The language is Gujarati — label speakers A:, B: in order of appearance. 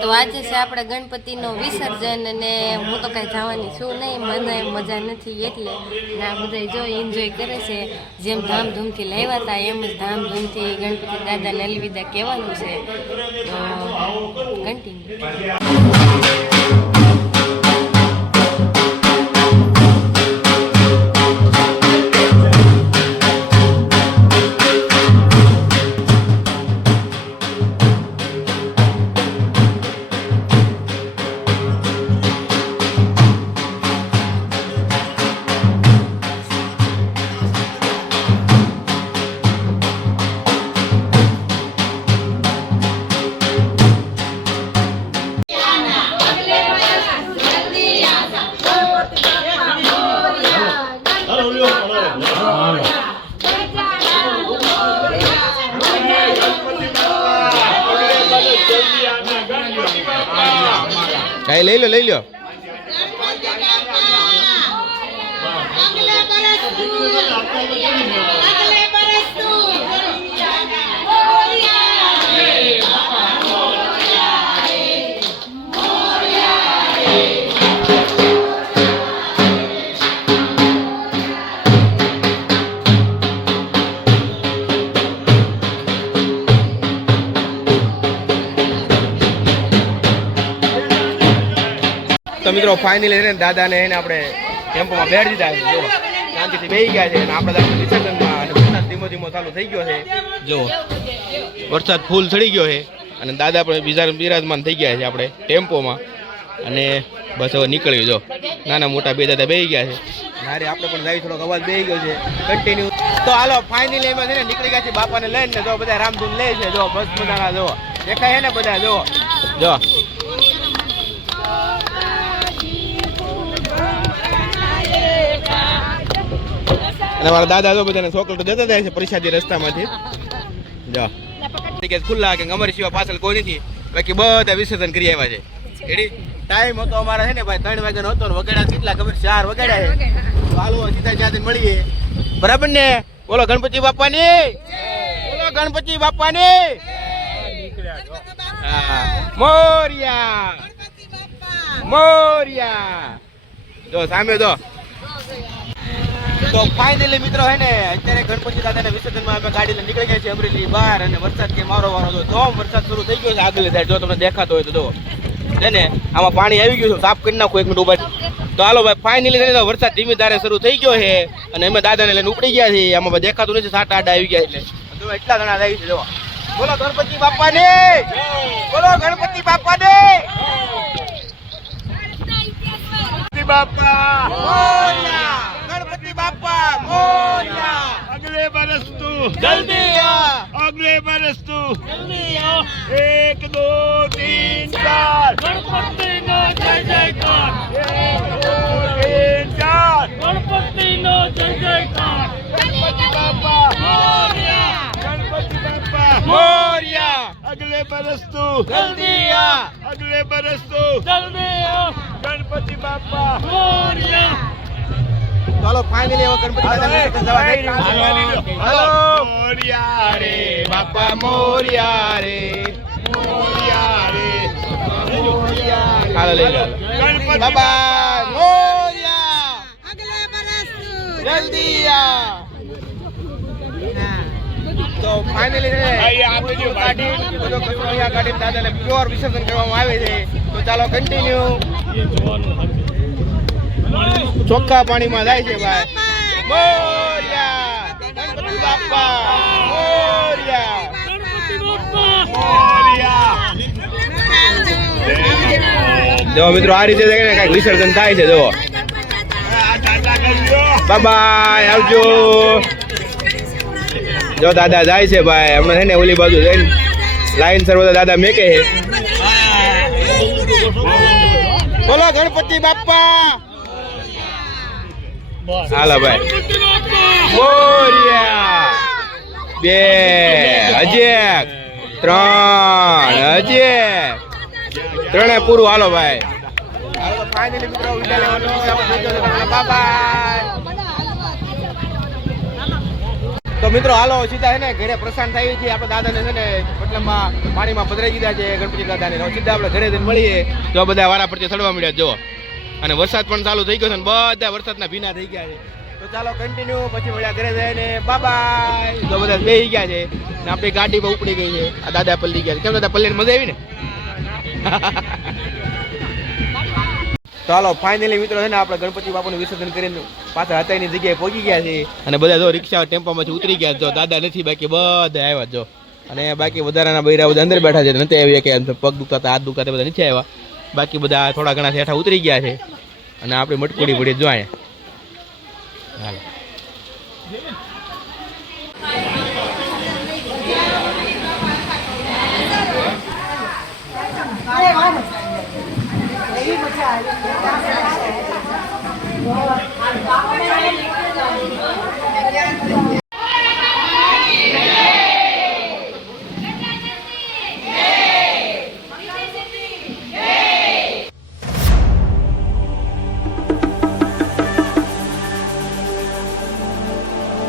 A: તો આજે છે આપણે ગણપતિનો વિસર્જન અને હું તો કાંઈ જવાની છું નહીં, મને મજા નથી એટલે આ બધા જો એન્જોય કરે છે, જેમ ધામધૂમથી લાવ્યા હતા એમ જ ધામધૂમથી ગણપતિ દાદાને અલવિદા કહેવાનું છે. તો કન્ટિન્યુ
B: કાંઈ લઈ લો લઈ લો તો મિત્રો ફાઇનલી ને દાદાને એને આપણે ટેમ્પોમાં બેઠ દીધા છે. જો, શાંતિથી બેસી ગયા છે અને આપણે દાદા વિસર્જનમાં વરસાદ ધીમો ધીમો ચાલુ થઈ ગયો છે. જો, વરસાદ ફૂલ ચડી ગયો છે અને દાદા પણ બીજા બિરાજમાન થઈ ગયા છે આપણે ટેમ્પોમાં. અને બસ હવે નીકળ્યું, જો. નાના મોટા બે દાદા બેસી ગયા છે. નારે આપણે પણ જાય થોડોક અવાજ બેસી ગયો છે. કન્ટિન્યુ તો હાલો ફાઇનલી એમાં છે ને નીકળી ગયા છે બાપાને લઈને, જો, બધા રામધૂન લે છે, જો, બસ મજાના, જો. દેખાય છે ને બધા, જો. જો. અને દાદા તો બધાને ચોકલેટ દેતા જાય છે પ્રસાદી રસ્તામાંથી. જો. ટિકિટ ખુલ્લા કે અમારી સિવાય પાછળ કોઈ નથી. બાકી બધા વિસર્જન કરી આવ્યા છે. એડી ટાઈમ હતો અમારા છે ને ભાઈ, ત્રણ વાગ્યાનો હતો ને વગાડ્યા કેટલા ખબર? ચાર વગાડ્યા છે. હાલો સીધા જ્યાંથી મળીએ. બરાબર ને? બોલો, ગણપતિ બાપાની? બોલો, ગણપતિ બાપાની. મોરિયા. મોરિયા. જો, સામે જો. તો ફાઇનલી મિત્રો હે ને અત્યારે ગણપતિ દાદાના વિસર્જનમાં અમે ગાડી લઈને નીકળી ગયા છે અમરેલી બહાર અને વરસાદ કે મારો વારો તો ધોમ વરસાદ શરૂ થઈ ગયો છે આગળ સાઈડ જો તમને દેખાતો હોય તો જો. છે ને આમાં પાણી આવી ગયું છે. સાફ કરી નાખો એક મિનિટ ઊભા તો હાલો ભાઈ ફાઇનલી છે તો વરસાદ ધીમે ધારે શરૂ થઈ ગયો છે અને અમે દાદાને લઈને ઉપડી ગયા છે આમાં દેખાતું નથી સાટા આડા આવી ગયા એટલે. એટલા ઘણા આવી છે જો. બોલો ગણપતિ બાપાને. બોલો ગણપતિ બાપાને. ગણપતિ બાપા.
C: अगले बरस तू
B: जल्दी आ
C: अगले बरस तू
B: जल्दी आ
C: एक दो तीन चार
D: गणपति नो जय जयकार
C: एक दो तीन चार
D: गणपति नो जय जयकार
C: गणपति बाबा
D: मोरिया
C: गणपति बाबा
B: मोरिया
C: अगले बरस तू
B: जल्दी आ
C: अगले बरस तू
D: जल्दी आ
C: गणपति बाबा
D: मोरिया
B: ચાલો ફાઇનલી એવો ગણપતિ દાદા
C: મોરિયા રે
B: બાપા મોરિયા રે.
C: મોરિયા
B: રે. ગણપતિ બાબા
C: મોરિયા.
B: અગલે બરસ જલ્દી આ. તો ફાઇનલી ગાડી દાદાને પ્યોર વિસર્જન કરવામાં આવે છે. તો ચાલો કન્ટિન્યુ ચોખ્ખા પાણીમાં જાય છે ભાઈ. જો મિત્રો, આ રીતે દેખાય કંઈક વિસર્જન થાય છે જો બાય આવજો. જો દાદા જાય છે ભાઈ, હમણાં છે ને ઓલી બાજુ જઈને લાઈન સર બધા દાદા મેકે છે. બોલો, ગણપતિ બાપા. હાલો ભાઈ. બોરિયા. બે અજેક ત્રણ અજેક ત્રણે પૂરું. હાલો ભાઈ. તો મિત્રો હાલો સીધા છે ને ઘરે પ્રસાન થઈ છે. આપણે દાદાને છે ને મતલબમાં પાણીમાં પધરાઈ દીધા છે ગણપતિ દાદાને. ને સીધા આપણે ઘરે જઈને મળીએ. તો બધા વારા પરથી ચડવા મળ્યા. જો અને વરસાદ પણ ચાલુ થઈ ગયો છે ને બધા વરસાદના ભીના થઈ ગયા છે. તો ચાલો કન્ટિન્યુ પછી મળ્યા ઘરે જઈને. બાય તો બધા બેસી ગયા છે ને આપણી ગાડી પણ ઉપડી ગઈ છે. આ દાદા પલ્લી ગયા છે. કેમ દાદા પલ્લીને મજા આવી ને ચાલો ફાઇનલી મિત્રો છે ને આપણે ગણપતિ બાપુનું વિસર્જન કરીને પાછા હતાઈની જગ્યાએ પહોંચી ગયા છે અને બધા જો રિક્ષા ટેમ્પામાંથી ઉતરી ગયા. જો દાદા નથી, બાકી બધા આવ્યા જો. અને બાકી વધારાના બૈરા બધા અંદર બેઠા છે નથી આવ્યા કે પગ દુખતા, હાથ દુખતા બધા નથી આવ્યા. બાકી બધા થોડા ઘણા હેઠા ઉતરી ગયા છે અને આપણે મટકુડી ભૂડી જોઈ હાલો Thank.